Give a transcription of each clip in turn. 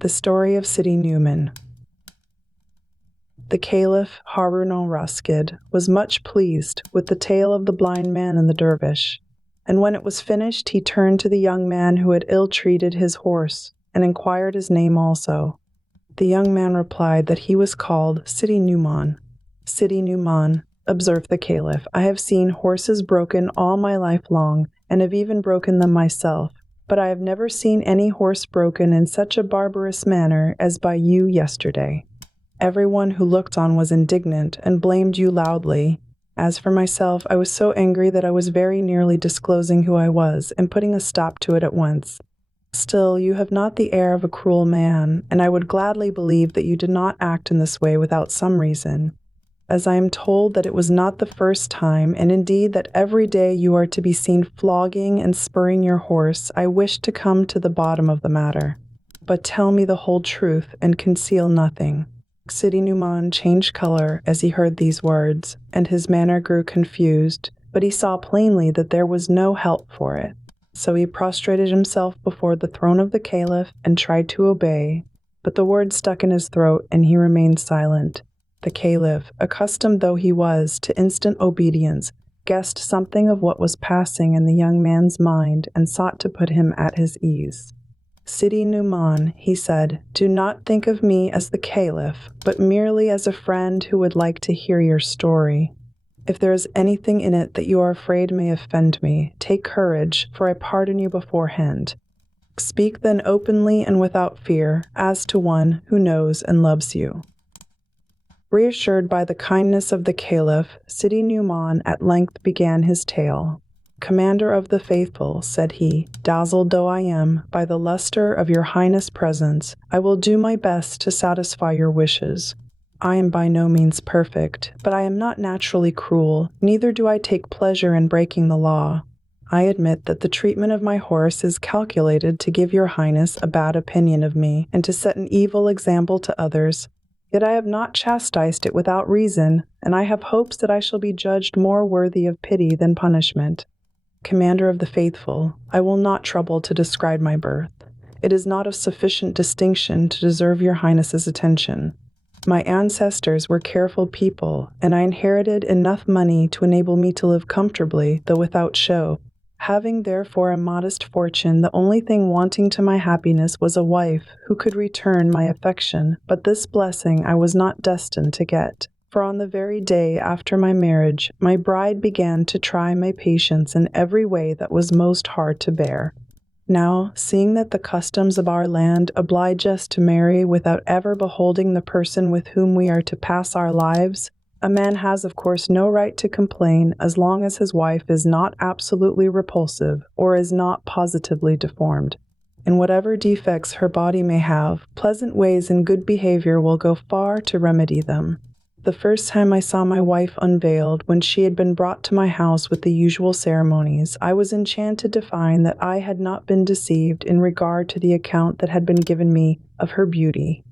The story of Sidi-Nouman. The Caliph Harun al-Rashid was much pleased with the tale of the blind man and the dervish, and when it was finished he turned to the young man who had ill-treated his horse, and inquired his name also. The young man replied that he was called Sidi-Nouman. Sidi-Nouman, observed the Caliph, I have seen horses broken all my life long, and have even broken them myself, but I have never seen any horse broken in such a barbarous manner as by you yesterday. Everyone who looked on was indignant and blamed you loudly. As for myself, I was so angry that I was very nearly disclosing who I was and putting a stop to it at once. Still, you have not the air of a cruel man, and I would gladly believe that you did not act in this way without some reason. As I am told that it was not the first time, and indeed that every day you are to be seen flogging and spurring your horse, I wish to come to the bottom of the matter. But tell me the whole truth and conceal nothing. Sidi-Nouman changed color as he heard these words, and his manner grew confused, but he saw plainly that there was no help for it. So he prostrated himself before the throne of the Caliph and tried to obey, but the words stuck in his throat and he remained silent. The Caliph, accustomed though he was to instant obedience, guessed something of what was passing in the young man's mind and sought to put him at his ease. Sidi-Nouman, he said, do not think of me as the Caliph, but merely as a friend who would like to hear your story. If there is anything in it that you are afraid may offend me, take courage, for I pardon you beforehand. Speak then openly and without fear, as to one who knows and loves you. Reassured by the kindness of the Caliph, Sidi-Nouman at length began his tale. Commander of the faithful, said he, dazzled though I am by the luster of your Highness' presence, I will do my best to satisfy your wishes. I am by no means perfect, but I am not naturally cruel, neither do I take pleasure in breaking the law. I admit that the treatment of my horse is calculated to give your Highness a bad opinion of me, and to set an evil example to others. Yet I have not chastised it without reason, and I have hopes that I shall be judged more worthy of pity than punishment. Commander of the faithful, I will not trouble to describe my birth. It is not of sufficient distinction to deserve your Highness's attention. My ancestors were careful people, and I inherited enough money to enable me to live comfortably, though without show. Having therefore a modest fortune, the only thing wanting to my happiness was a wife who could return my affection, but this blessing I was not destined to get. For on the very day after my marriage, my bride began to try my patience in every way that was most hard to bear. Now, seeing that the customs of our land oblige us to marry without ever beholding the person with whom we are to pass our lives, a man has of course no right to complain as long as his wife is not absolutely repulsive or is not positively deformed. In whatever defects her body may have, pleasant ways and good behavior will go far to remedy them. The first time I saw my wife unveiled, when she had been brought to my house with the usual ceremonies, I was enchanted to find that I had not been deceived in regard to the account that had been given me of her beauty.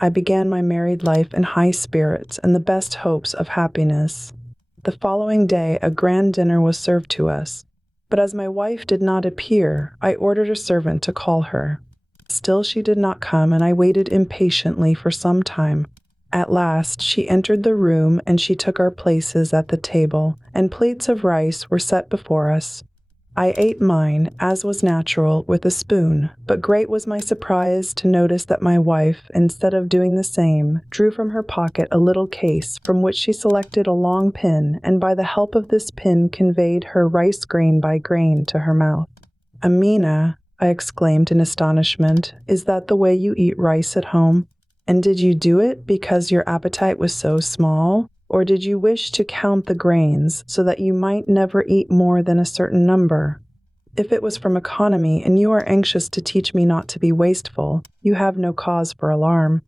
I began my married life in high spirits and the best hopes of happiness. The following day a grand dinner was served to us, but as my wife did not appear, I ordered a servant to call her. Still she did not come, and I waited impatiently for some time. At last she entered the room, and she took our places at the table, and plates of rice were set before us. I ate mine, as was natural, with a spoon, but great was my surprise to notice that my wife, instead of doing the same, drew from her pocket a little case from which she selected a long pin, and by the help of this pin conveyed her rice grain by grain to her mouth. Amina, I exclaimed in astonishment, is that the way you eat rice at home? And did you do it because your appetite was so small, or did you wish to count the grains so that you might never eat more than a certain number? If it was from economy and you are anxious to teach me not to be wasteful, you have no cause for alarm.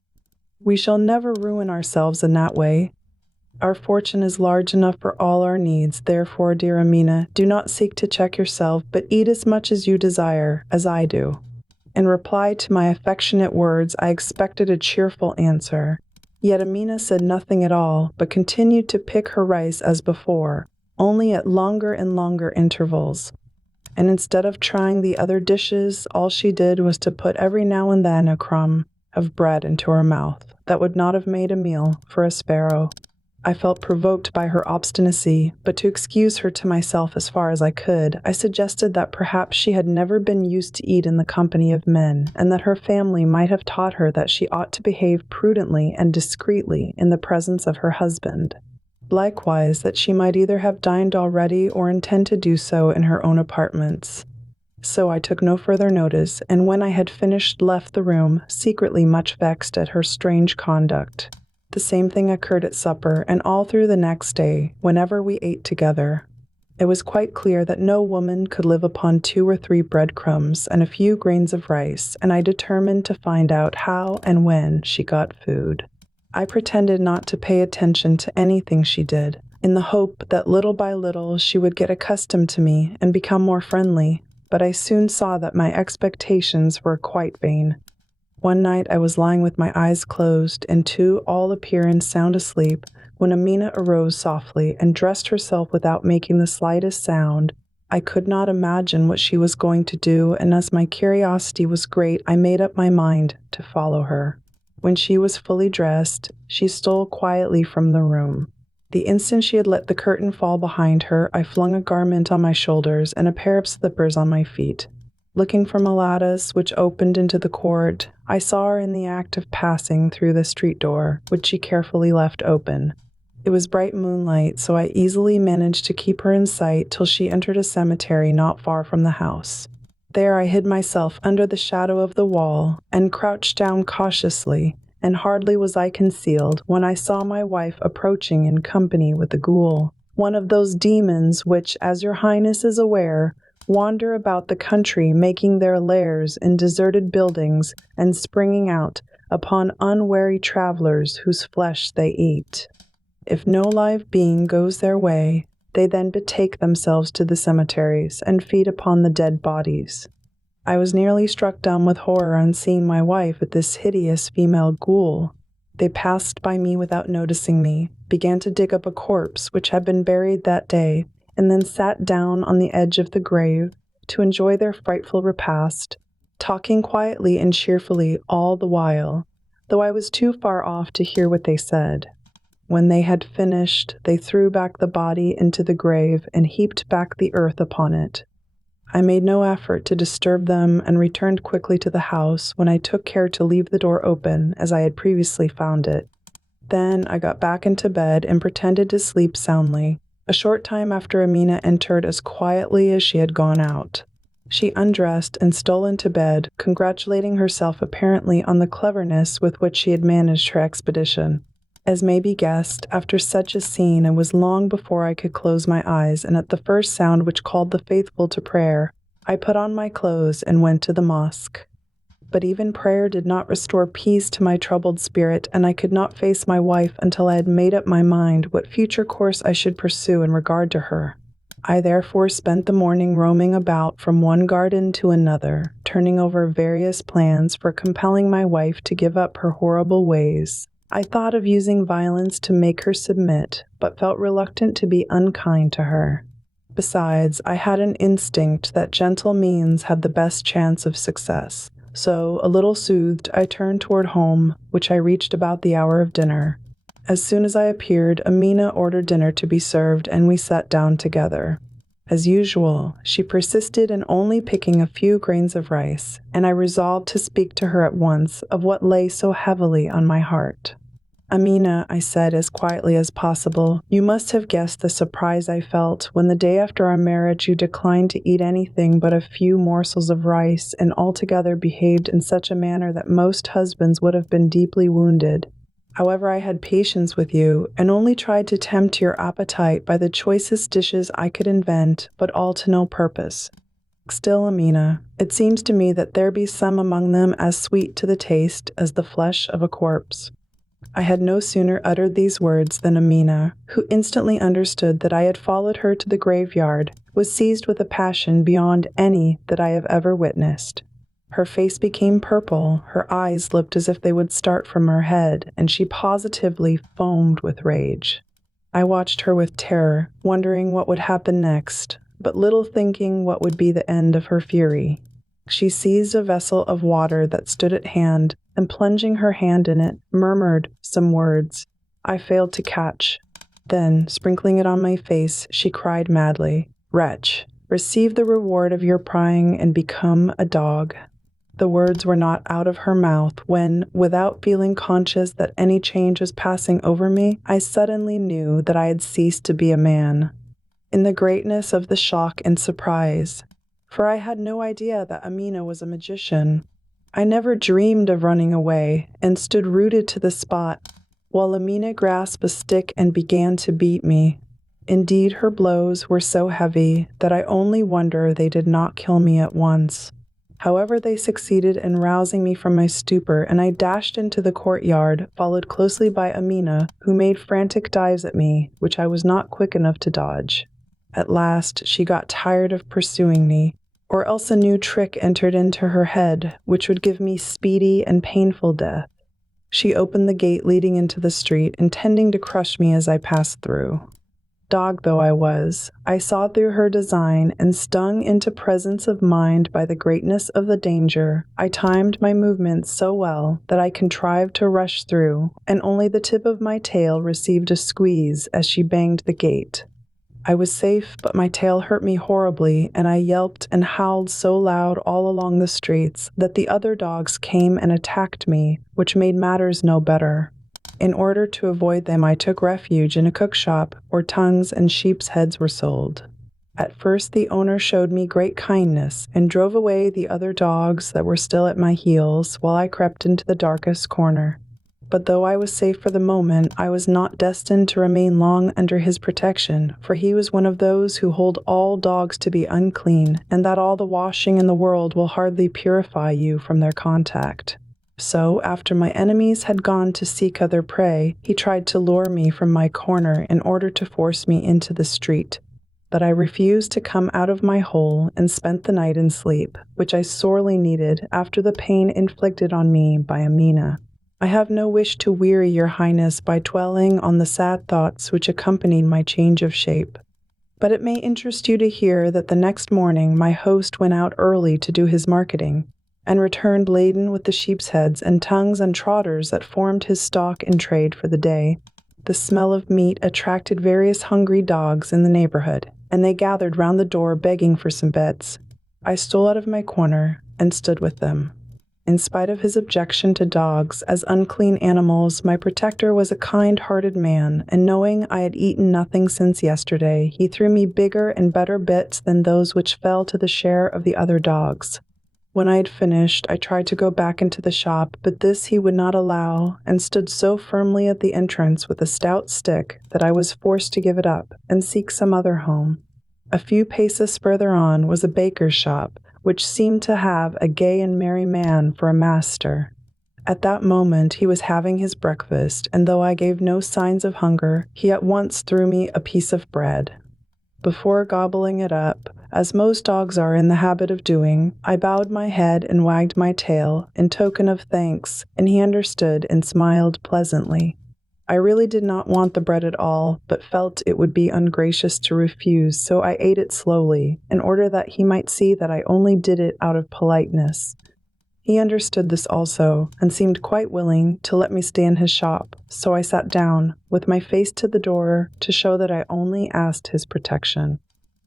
We shall never ruin ourselves in that way. Our fortune is large enough for all our needs, therefore, dear Amina, do not seek to check yourself, but eat as much as you desire, as I do. In reply to my affectionate words, I expected a cheerful answer. Yet Amina said nothing at all, but continued to pick her rice as before, only at longer and longer intervals. And instead of trying the other dishes, all she did was to put every now and then a crumb, of bread into her mouth that would not have made a meal for a sparrow. I felt provoked by her obstinacy, but to excuse her to myself as far as I could, I suggested that perhaps she had never been used to eat in the company of men, and that her family might have taught her that she ought to behave prudently and discreetly in the presence of her husband. Likewise, that she might either have dined already or intend to do so in her own apartments. So I took no further notice, and when I had finished left the room, secretly much vexed at her strange conduct. The same thing occurred at supper, and all through the next day, whenever we ate together. It was quite clear that no woman could live upon 2 or 3 breadcrumbs and a few grains of rice, and I determined to find out how and when she got food. I pretended not to pay attention to anything she did, in the hope that little by little she would get accustomed to me and become more friendly, but I soon saw that my expectations were quite vain. One night I was lying with my eyes closed and to all appearance sound asleep, when Amina arose softly and dressed herself without making the slightest sound. I could not imagine what she was going to do, and as my curiosity was great, I made up my mind to follow her. When she was fully dressed, she stole quietly from the room. The instant she had let the curtain fall behind her, I flung a garment on my shoulders and a pair of slippers on my feet. Looking from a lattice which opened into the court, I saw her in the act of passing through the street door, which she carefully left open. It was bright moonlight, so I easily managed to keep her in sight till she entered a cemetery not far from the house. There I hid myself under the shadow of the wall and crouched down cautiously, and hardly was I concealed when I saw my wife approaching in company with a ghoul, one of those demons which, as your highness is aware, wander about the country, making their lairs in deserted buildings and springing out upon unwary travelers whose flesh they eat. If no live being goes their way, they then betake themselves to the cemeteries and feed upon the dead bodies. I was nearly struck dumb with horror on seeing my wife with this hideous female ghoul. They passed by me without noticing me, began to dig up a corpse which had been buried that day, and then sat down on the edge of the grave to enjoy their frightful repast, talking quietly and cheerfully all the while, though I was too far off to hear what they said. When they had finished, they threw back the body into the grave and heaped back the earth upon it. I made no effort to disturb them and returned quickly to the house, when I took care to leave the door open as I had previously found it. Then I got back into bed and pretended to sleep soundly. A short time after, Amina entered as quietly as she had gone out. She undressed and stole into bed, congratulating herself apparently on the cleverness with which she had managed her expedition. As may be guessed, after such a scene it was long before I could close my eyes, and at the first sound which called the faithful to prayer, I put on my clothes and went to the mosque. But even prayer did not restore peace to my troubled spirit, and I could not face my wife until I had made up my mind what future course I should pursue in regard to her. I therefore spent the morning roaming about from one garden to another, turning over various plans for compelling my wife to give up her horrible ways. I thought of using violence to make her submit, but felt reluctant to be unkind to her. Besides, I had an instinct that gentle means had the best chance of success. So, a little soothed, I turned toward home, which I reached about the hour of dinner. As soon as I appeared, Amina ordered dinner to be served, and we sat down together. As usual, she persisted in only picking a few grains of rice, and I resolved to speak to her at once of what lay so heavily on my heart. "Amina," I said as quietly as possible, "you must have guessed the surprise I felt when the day after our marriage you declined to eat anything but a few morsels of rice, and altogether behaved in such a manner that most husbands would have been deeply wounded. However, I had patience with you, and only tried to tempt your appetite by the choicest dishes I could invent, but all to no purpose. Still, Amina, it seems to me that there be some among them as sweet to the taste as the flesh of a corpse." I had no sooner uttered these words than Amina, who instantly understood that I had followed her to the graveyard, was seized with a passion beyond any that I have ever witnessed. Her face became purple, her eyes looked as if they would start from her head, and she positively foamed with rage. I watched her with terror, wondering what would happen next, but little thinking what would be the end of her fury. She seized a vessel of water that stood at hand, and plunging her hand in it, murmured some words I failed to catch. Then, sprinkling it on my face, she cried madly, "Wretch, receive the reward of your prying and become a dog." The words were not out of her mouth when, without feeling conscious that any change was passing over me, I suddenly knew that I had ceased to be a man. In the greatness of the shock and surprise, for I had no idea that Amina was a magician, I never dreamed of running away and stood rooted to the spot while Amina grasped a stick and began to beat me. Indeed, her blows were so heavy that I only wonder they did not kill me at once. However, they succeeded in rousing me from my stupor, and I dashed into the courtyard, followed closely by Amina, who made frantic dives at me, which I was not quick enough to dodge. At last, she got tired of pursuing me, or else a new trick entered into her head, which would give me speedy and painful death. She opened the gate leading into the street, intending to crush me as I passed through. Dog though I was, I saw through her design, and stung into presence of mind by the greatness of the danger, I timed my movements so well that I contrived to rush through, and only the tip of my tail received a squeeze as she banged the gate. I was safe, but my tail hurt me horribly, and I yelped and howled so loud all along the streets that the other dogs came and attacked me, which made matters no better. In order to avoid them, I took refuge in a cook shop where tongues and sheep's heads were sold. At first the owner showed me great kindness and drove away the other dogs that were still at my heels while I crept into the darkest corner. But though I was safe for the moment, I was not destined to remain long under his protection, for he was one of those who hold all dogs to be unclean, and that all the washing in the world will hardly purify you from their contact. So, after my enemies had gone to seek other prey, he tried to lure me from my corner in order to force me into the street. But I refused to come out of my hole and spent the night in sleep, which I sorely needed after the pain inflicted on me by Amina. I have no wish to weary your highness by dwelling on the sad thoughts which accompanied my change of shape. But it may interest you to hear that the next morning my host went out early to do his marketing, and returned laden with the sheep's heads and tongues and trotters that formed his stock in trade for the day. The smell of meat attracted various hungry dogs in the neighborhood, and they gathered round the door begging for some beds. I stole out of my corner and stood with them. In spite of his objection to dogs as unclean animals, my protector was a kind-hearted man, and knowing I had eaten nothing since yesterday, he threw me bigger and better bits than those which fell to the share of the other dogs. When I had finished, I tried to go back into the shop, but this he would not allow, and stood so firmly at the entrance with a stout stick that I was forced to give it up and seek some other home. A few paces further on was a baker's shop, which seemed to have a gay and merry man for a master. At that moment he was having his breakfast, and though I gave no signs of hunger, he at once threw me a piece of bread. Before gobbling it up, as most dogs are in the habit of doing, I bowed my head and wagged my tail in token of thanks, and he understood and smiled pleasantly. I really did not want the bread at all, but felt it would be ungracious to refuse, so I ate it slowly, in order that he might see that I only did it out of politeness. He understood this also, and seemed quite willing to let me stay in his shop, so I sat down, with my face to the door, to show that I only asked his protection.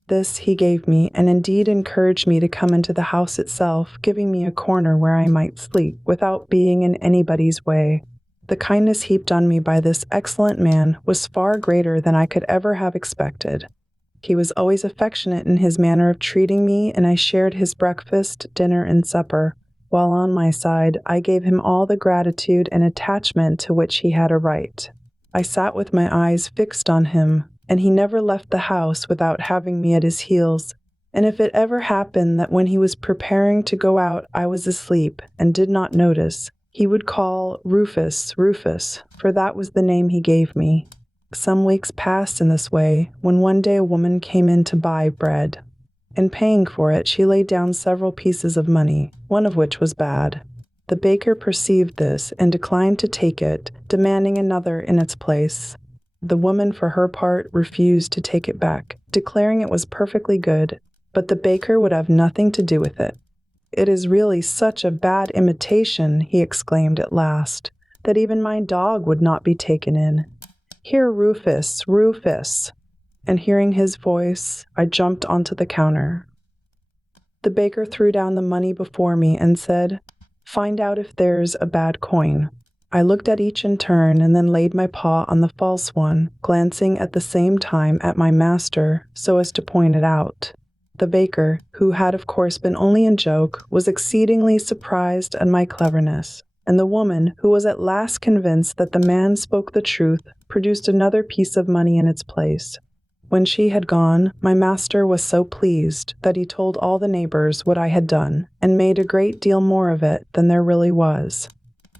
This he gave me, and indeed encouraged me to come into the house itself, giving me a corner where I might sleep, without being in anybody's way. The kindness heaped on me by this excellent man was far greater than I could ever have expected. He was always affectionate in his manner of treating me, and I shared his breakfast, dinner, and supper, while on my side I gave him all the gratitude and attachment to which he had a right. I sat with my eyes fixed on him, and he never left the house without having me at his heels, and if it ever happened that when he was preparing to go out I was asleep and did not notice, he would call Rufus, Rufus, for that was the name he gave me. Some weeks passed in this way, when one day a woman came in to buy bread. In paying for it, she laid down several pieces of money, one of which was bad. The baker perceived this and declined to take it, demanding another in its place. The woman, for her part, refused to take it back, declaring it was perfectly good, but the baker would have nothing to do with it. it is really such a bad imitation," he exclaimed at last, "that even my dog would not be taken in. Here, Rufus, Rufus!" And hearing his voice, I jumped onto the counter. The baker threw down the money before me and said, "Find out if there's a bad coin." I looked at each in turn and then laid my paw on the false one, glancing at the same time at my master so as to point it out. The baker, who had of course been only in joke, was exceedingly surprised at my cleverness, and the woman, who was at last convinced that the man spoke the truth, produced another piece of money in its place. When she had gone, my master was so pleased that he told all the neighbors what I had done, and made a great deal more of it than there really was.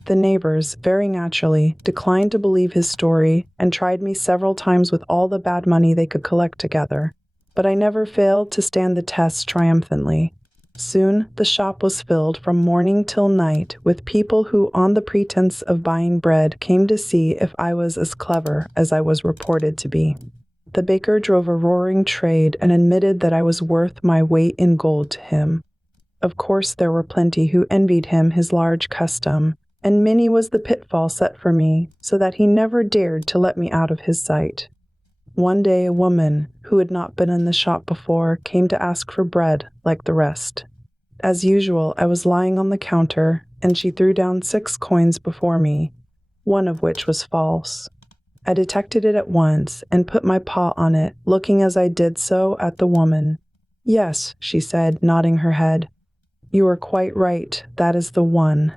The neighbors, very naturally, declined to believe his story, and tried me several times with all the bad money they could collect together. But I never failed to stand the test triumphantly. Soon the shop was filled from morning till night with people who, on the pretense of buying bread, came to see if I was as clever as I was reported to be. The baker drove a roaring trade and admitted that I was worth my weight in gold to him. Of course there were plenty who envied him his large custom, and many was the pitfall set for me, so that he never dared to let me out of his sight. One day a woman, who had not been in the shop before, came to ask for bread like the rest. As usual, I was lying on the counter, and she threw down 6 coins before me, one of which was false. I detected it at once, and put my paw on it, looking as I did so at the woman. "Yes," she said, nodding her head. "You are quite right, that is the one."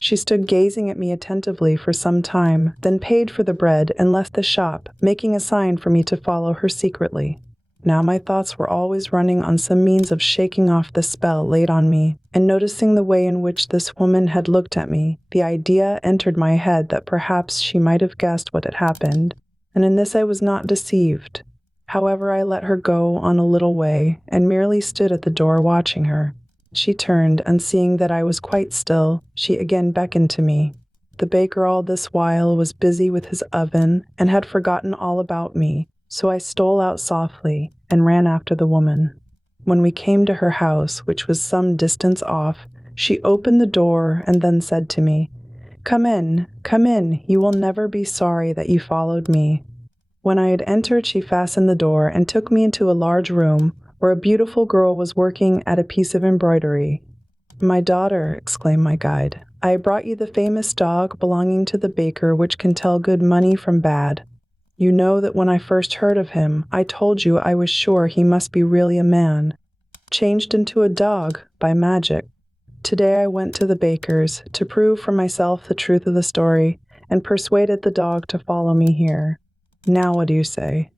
She stood gazing at me attentively for some time, then paid for the bread and left the shop, making a sign for me to follow her secretly. Now my thoughts were always running on some means of shaking off the spell laid on me, and noticing the way in which this woman had looked at me, the idea entered my head that perhaps she might have guessed what had happened, and in this I was not deceived. However, I let her go on a little way, and merely stood at the door watching her. She turned, and seeing that I was quite still, she again beckoned to me. The baker all this while was busy with his oven, and had forgotten all about me, so I stole out softly, and ran after the woman. When we came to her house, which was some distance off, she opened the door, and then said to me, come in, you will never be sorry that you followed me." When I had entered, she fastened the door, and took me into a large room, where a beautiful girl was working at a piece of embroidery. "My daughter," exclaimed my guide, "I brought you the famous dog belonging to the baker which can tell good money from bad. You know that when I first heard of him, I told you I was sure he must be really a man, changed into a dog by magic. Today I went to the baker's to prove for myself the truth of the story, and persuaded the dog to follow me here. Now what do you say?"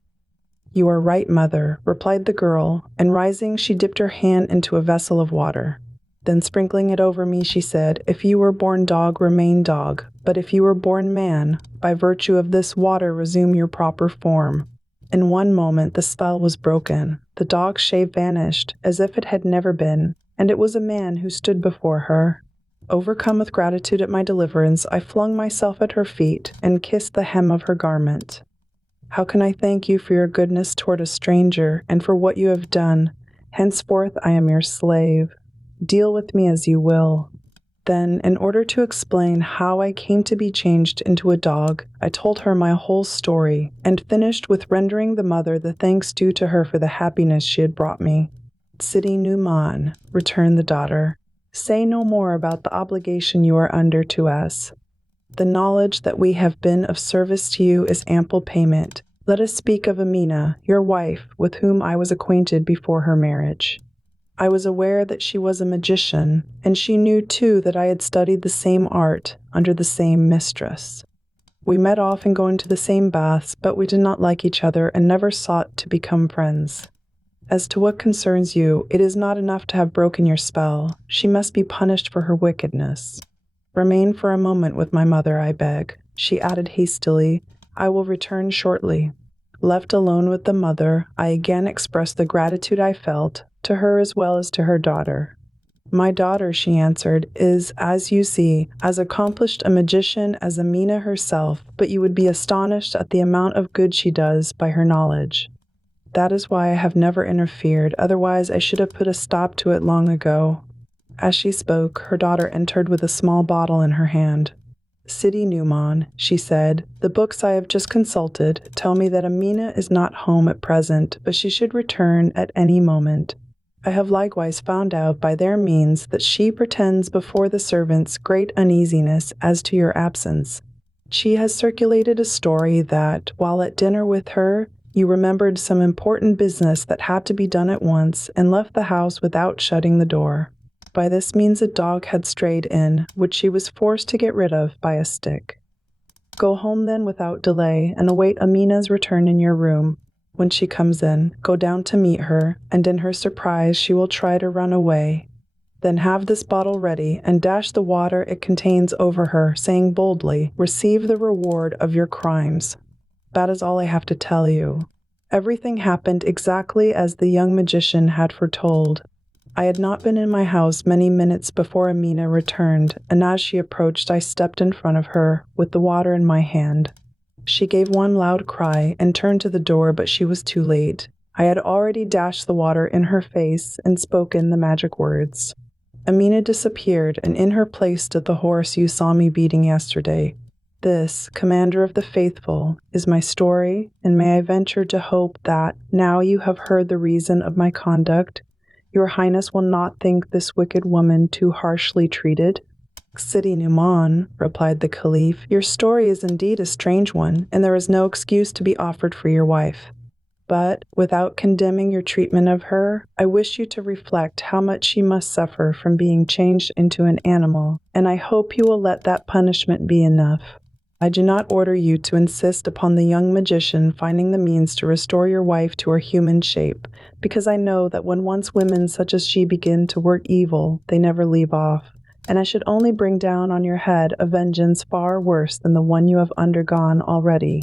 "You are right, mother," replied the girl, and rising she dipped her hand into a vessel of water. Then sprinkling it over me, she said, "If you were born dog, remain dog, but if you were born man, by virtue of this water resume your proper form." In one moment the spell was broken. The dog's shape vanished, as if it had never been, and it was a man who stood before her. Overcome with gratitude at my deliverance, I flung myself at her feet and kissed the hem of her garment. "How can I thank you for your goodness toward a stranger, and for what you have done? Henceforth I am your slave. Deal with me as you will." Then, in order to explain how I came to be changed into a dog, I told her my whole story, and finished with rendering the mother the thanks due to her for the happiness she had brought me. "Sidi-Nouman," returned the daughter, "say no more about the obligation you are under to us. The knowledge that we have been of service to you is ample payment. Let us speak of Amina, your wife, with whom I was acquainted before her marriage. I was aware that she was a magician, and she knew too that I had studied the same art under the same mistress. We met often going to the same baths, but we did not like each other and never sought to become friends. As to what concerns you, it is not enough to have broken your spell. She must be punished for her wickedness. Remain for a moment with my mother, I beg." She added hastily, "I will return shortly." Left alone with the mother, I again expressed the gratitude I felt, to her as well as to her daughter. "My daughter," she answered, "is, as you see, as accomplished a magician as Amina herself, but you would be astonished at the amount of good she does by her knowledge. That is why I have never interfered, otherwise I should have put a stop to it long ago. As she spoke, her daughter entered with a small bottle in her hand. Sidi-Nouman, she said, the books I have just consulted tell me that Amina is not home at present, but she should return at any moment. I have likewise found out by their means that she pretends before the servants great uneasiness as to your absence. She has circulated a story that, while at dinner with her, you remembered some important business that had to be done at once and left the house without shutting the door. By this means a dog had strayed in, which she was forced to get rid of by a stick. Go home then without delay, and await Amina's return in your room. When she comes in, go down to meet her, and in her surprise she will try to run away. Then have this bottle ready, and dash the water it contains over her, saying boldly, "Receive the reward of your crimes." That is all I have to tell you. Everything happened exactly as the young magician had foretold. I had not been in my house many minutes before Amina returned, and as she approached I stepped in front of her, with the water in my hand. She gave one loud cry and turned to the door, but she was too late. I had already dashed the water in her face and spoken the magic words. Amina disappeared, and in her place stood the horse you saw me beating yesterday. This, Commander of the Faithful, is my story, and may I venture to hope that, now you have heard the reason of my conduct, Your Highness will not think this wicked woman too harshly treated? Sidi-Nouman, replied the Caliph, your story is indeed a strange one, and there is no excuse to be offered for your wife. But, without condemning your treatment of her, I wish you to reflect how much she must suffer from being changed into an animal, and I hope you will let that punishment be enough. I do not order you to insist upon the young magician finding the means to restore your wife to her human shape, because I know that when once women such as she begin to work evil, they never leave off, and I should only bring down on your head a vengeance far worse than the one you have undergone already.